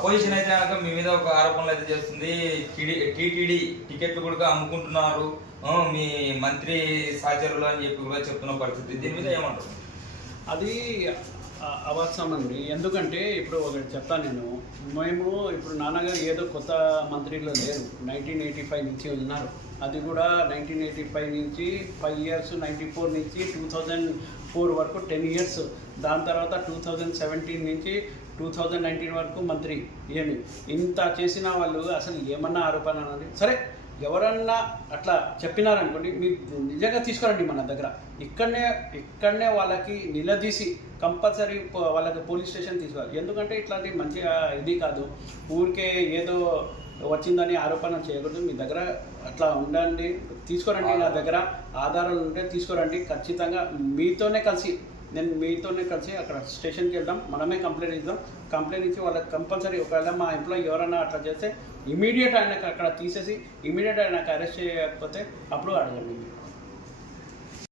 Opposition అయితే కనుక మీ మీద ఒక ఆరోపణలు అయితే చేస్తుంది. టీటీడీ టికెట్లు కూడా అమ్ముకుంటున్నారు. మీ మంత్రి సహచరులు అని చెప్పి కూడా చెప్తున్న పరిస్థితి. దీని మీద ఏమంటారు? అది అ- అండి ఎందుకంటే ఇప్పుడు ఒకటి చెప్తాను నేను. మేము ఇప్పుడు నాన్నగారు ఏదో కొత్త మంత్రిలో లేరు. నైన్టీన్ ఎయిటీ ఫైవ్ నుంచి ఉన్నారు. అది కూడా నైన్టీన్ ఎయిటీ ఫైవ్ నుంచి ఫైవ్ ఇయర్స్ నైంటీ ఫోర్ నుంచి టూ థౌజండ్ ఫోర్ వరకు టెన్ ఇయర్స్. దాని తర్వాత టూ థౌజండ్ సెవెంటీన్ నుంచి టూ థౌజండ్ నైన్టీన్ వరకు మంత్రి. ఏమి? ఇంత చేసిన వాళ్ళు అసలు ఏమన్నా ఆరోపణ అనేది? సరే ఎవరన్నా అట్లా చెప్పినారనుకోండి మీరు నిజంగా తీసుకురండి మన దగ్గర. ఇక్కడనే ఇక్కడనే వాళ్ళకి నిలదీసి కంపల్సరీ వాళ్ళకి పోలీస్ స్టేషన్ తీసుకోవాలి ఎందుకంటే ఇట్లాంటి మంచిగా ఇది కాదు. ఊరికే ఏదో వచ్చిందని ఆరోపణ చేయకూడదు. మీ దగ్గర అట్లా ఉండండి తీసుకురండి నా దగ్గర. ఆధారాలు ఉంటే తీసుకురండి. ఖచ్చితంగా మీతోనే కలిసి నేను మీతోనే కలిసి అక్కడ స్టేషన్కి వెళ్దాం. మనమే కంప్లైంట్ ఇద్దాం. కంప్లైంట్ ఇచ్చి వాళ్ళకి కంపల్సరీ ఒకవేళ మా ఎంప్లాయీ ఎవరైనా అట్లా చేస్తే ఇమీడియట్ ఆయనకు అక్కడ తీసేసి ఇమీడియట్ ఆయనకు అరెస్ట్ చేయకపోతే అప్పుడు అడగండి.